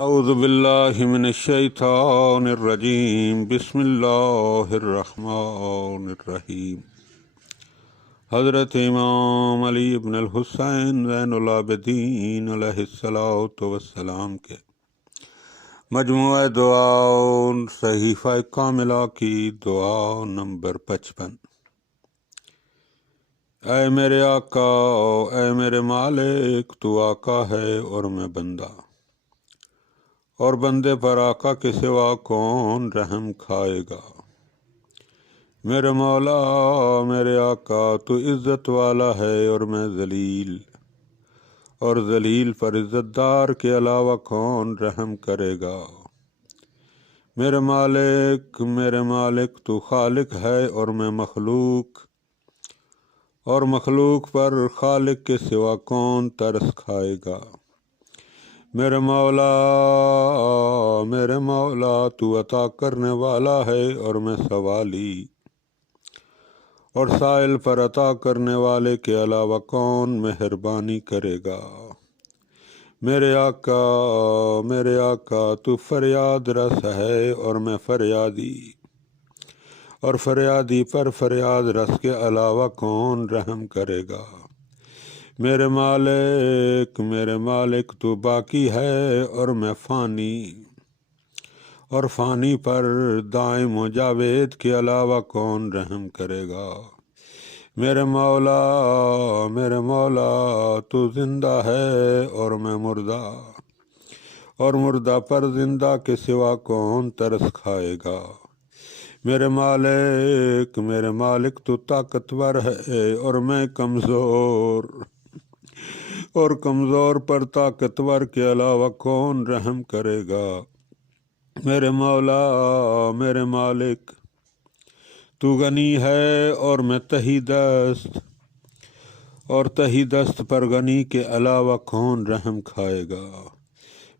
اعوذ باللہ من الشیطان الرجیم بسم اللہ الرحمن الرحیم۔ حضرت امام علی بن الحسین زین العابدین علیہ الصلوۃ والسلام کے مجموعہ دعا صحیفہ کاملہ کی دعا نمبر 55۔ اے میرے آقا، اے میرے مالک، تو آقا ہے اور میں بندہ، اور بندے پر آقا کے سوا کون رحم کھائے گا۔ میرے مولا، میرے آقا، تو عزت والا ہے اور میں ذلیل، اور ذلیل پر عزت دار کے علاوہ کون رحم کرے گا۔ میرے مالک، میرے مالک، تو خالق ہے اور میں مخلوق، اور مخلوق پر خالق کے سوا کون ترس کھائے گا۔ میرے مولا، میرے مولا، تو عطا کرنے والا ہے اور میں سوالی، اور سائل پر عطا کرنے والے کے علاوہ کون مہربانی کرے گا۔ میرے آقا، میرے آقا، تو فریاد رس ہے اور میں فریادی، اور فریادی پر فریاد رس کے علاوہ کون رحم کرے گا۔ میرے مالک، میرے مالک، تو باقی ہے اور میں فانی، اور فانی پر دائم و جاوید کے علاوہ کون رحم کرے گا۔ میرے مولا، میرے مولا، تو زندہ ہے اور میں مردہ، اور مردہ پر زندہ کے سوا کون ترس کھائے گا۔ میرے مالک، میرے مالک، تو طاقتور ہے اور میں کمزور، اور کمزور پر طاقتور کے علاوہ کون رحم کرے گا۔ میرے مولا، میرے مالک، تو غنی ہے اور میں تہی دست، اور تہی دست پر غنی کے علاوہ کون رحم کھائے گا۔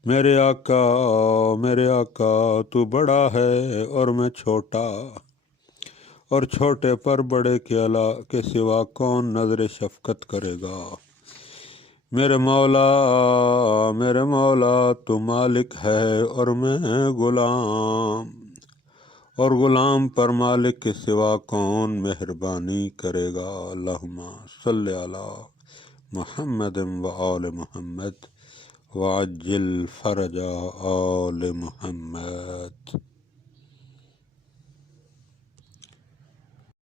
میرے آقا، میرے آقا، تو بڑا ہے اور میں چھوٹا، اور چھوٹے پر بڑے کے سوا کون نظر شفقت کرے گا۔ میرے مولا، میرے مولا، تو مالک ہے اور میں غلام، اور غلام پر مالک کے سوا کون مہربانی کرے گا۔ اللہم صلی علی محمد و آل محمد وعجل فرج آل محمد۔